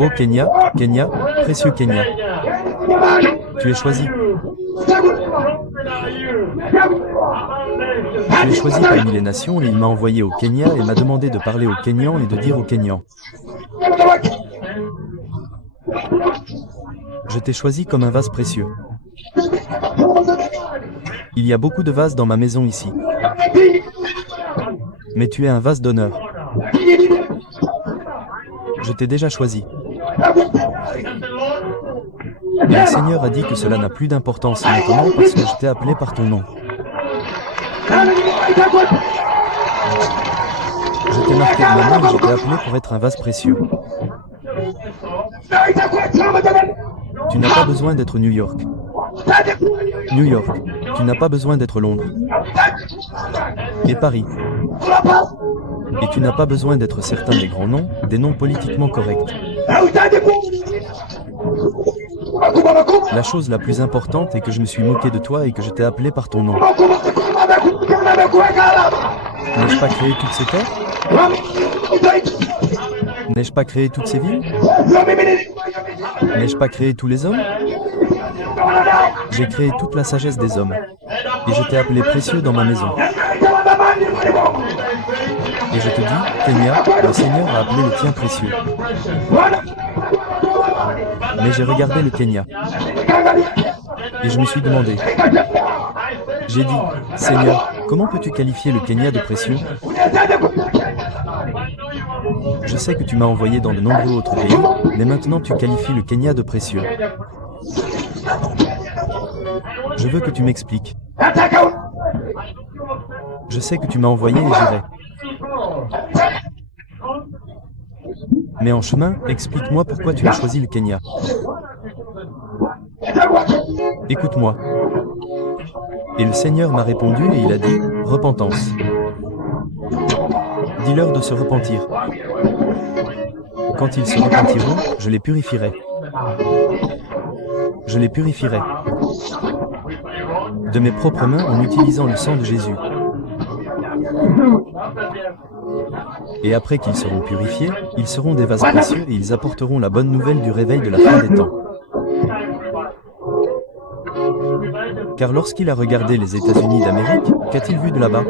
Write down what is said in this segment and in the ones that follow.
Oh Kenya, Kenya, précieux Kenya. Tu es choisi. Tu es choisi parmi les nations et il m'a envoyé au Kenya et m'a demandé de parler aux Kenyans et de dire aux Kenyans. Je t'ai choisi comme un vase précieux. Il y a beaucoup de vases dans ma maison ici. Mais tu es un vase d'honneur. Je t'ai déjà choisi. Et le Seigneur a dit que cela n'a plus d'importance maintenant parce que je t'ai appelé par ton nom. Je t'ai marqué de ma main et je t'ai appelé pour être un vase précieux. Tu n'as pas besoin d'être New York. New York, tu n'as pas besoin d'être Londres. Et Paris. Et tu n'as pas besoin d'être certains des grands noms, des noms politiquement corrects. La chose la plus importante est que je me suis moqué de toi et que je t'ai appelé par ton nom. N'ai-je pas créé toutes ces terres? N'ai-je pas créé toutes ces villes? N'ai-je pas créé tous les hommes? J'ai créé toute la sagesse des hommes. Et je t'ai appelé précieux dans ma maison. Et je te dis, Kenya, le Seigneur a appelé le tien précieux. Mais j'ai regardé le Kenya. Et je me suis demandé. J'ai dit, Seigneur, comment peux-tu qualifier le Kenya de précieux? Je sais que tu m'as envoyé dans de nombreux autres pays, mais maintenant tu qualifies le Kenya de précieux. Je veux que tu m'expliques. Je sais que tu m'as envoyé et j'irai. Mais en chemin, explique-moi pourquoi tu as choisi le Kenya. Écoute-moi. Et le Seigneur m'a répondu et il a dit, repentance. Dis-leur de se repentir. Quand ils se repentiront, je les purifierai. Je les purifierai. De mes propres mains en utilisant le sang de Jésus. Et après qu'ils seront purifiés, ils seront des vases précieux et ils apporteront la bonne nouvelle du réveil de la fin des temps. Car lorsqu'il a regardé les États-Unis d'Amérique, qu'a-t-il vu de là-bas?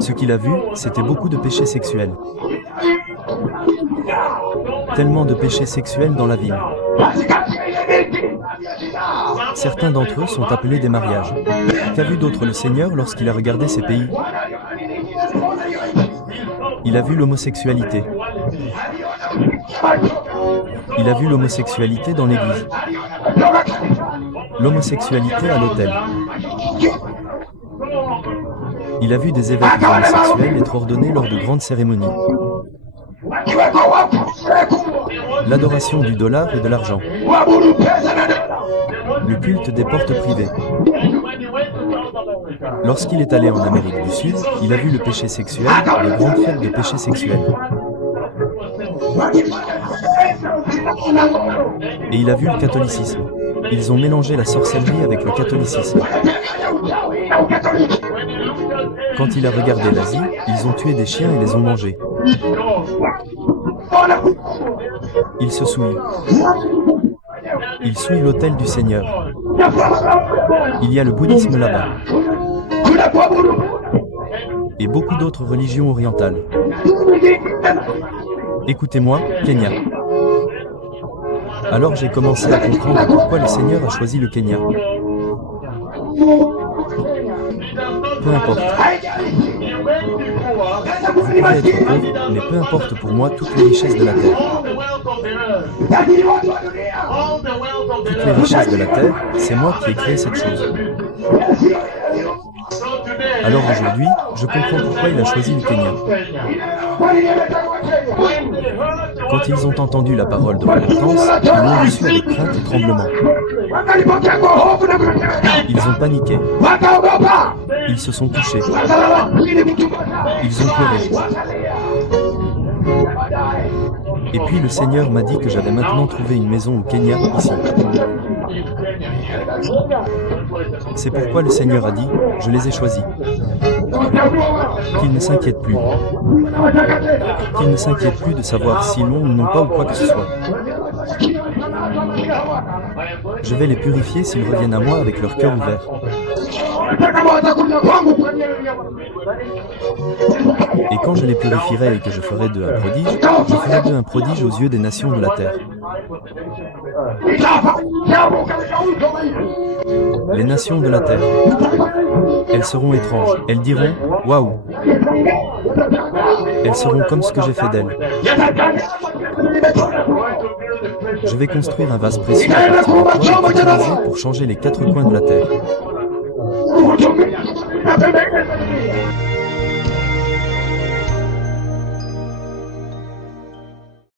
Ce qu'il a vu, c'était beaucoup de péchés sexuels. Tellement de péchés sexuels dans la ville. Certains d'entre eux sont appelés des mariages. Qu'a vu d'autre le Seigneur lorsqu'il a regardé ces pays? Il a vu l'homosexualité. Il a vu l'homosexualité dans l'église. L'homosexualité à l'autel. Il a vu des évêques homosexuels être ordonnés lors de grandes cérémonies. L'adoration du dollar et de l'argent. Le culte des portes privées. Lorsqu'il est allé en Amérique du Sud, il a vu le péché sexuel, les grandes fêtes de péché sexuel. Et il a vu le catholicisme. Ils ont mélangé la sorcellerie avec le catholicisme. Quand il a regardé l'Asie, ils ont tué des chiens et les ont mangés. Il se souille. Il souille l'autel du Seigneur. Il y a le bouddhisme là-bas. Et beaucoup d'autres religions orientales. Écoutez-moi, Kenya. Alors j'ai commencé à comprendre pourquoi le Seigneur a choisi le Kenya. Peu importe. Vous pouvez être pauvre, mais peu importe pour moi toutes les richesses de la terre. Toutes les richesses de la terre, c'est moi qui ai créé cette chose. Alors aujourd'hui, je comprends pourquoi il a choisi le Kenya. Quand ils ont entendu la parole de repentance, ils l'ont reçue avec crainte et tremblement. Ils ont paniqué. Ils se sont touchés. Ils ont pleuré. Et puis le Seigneur m'a dit que j'avais maintenant trouvé une maison au Kenya, ici. C'est pourquoi le Seigneur a dit, je les ai choisis. Qu'ils ne s'inquiètent plus. Qu'ils ne s'inquiètent plus de savoir s'ils l'ont ou non pas ou quoi que ce soit. Je vais les purifier s'ils reviennent à moi avec leur cœur ouvert. Et quand je les purifierai et que je ferai d'eux un prodige, je ferai d'eux un prodige aux yeux des nations de la terre. Les nations de la terre. Elles seront étranges. Elles diront « Waouh !» Elles seront comme ce que j'ai fait d'elles. Je vais construire un vase précieux à partir de toi et l'utiliser pour changer les quatre coins de la terre.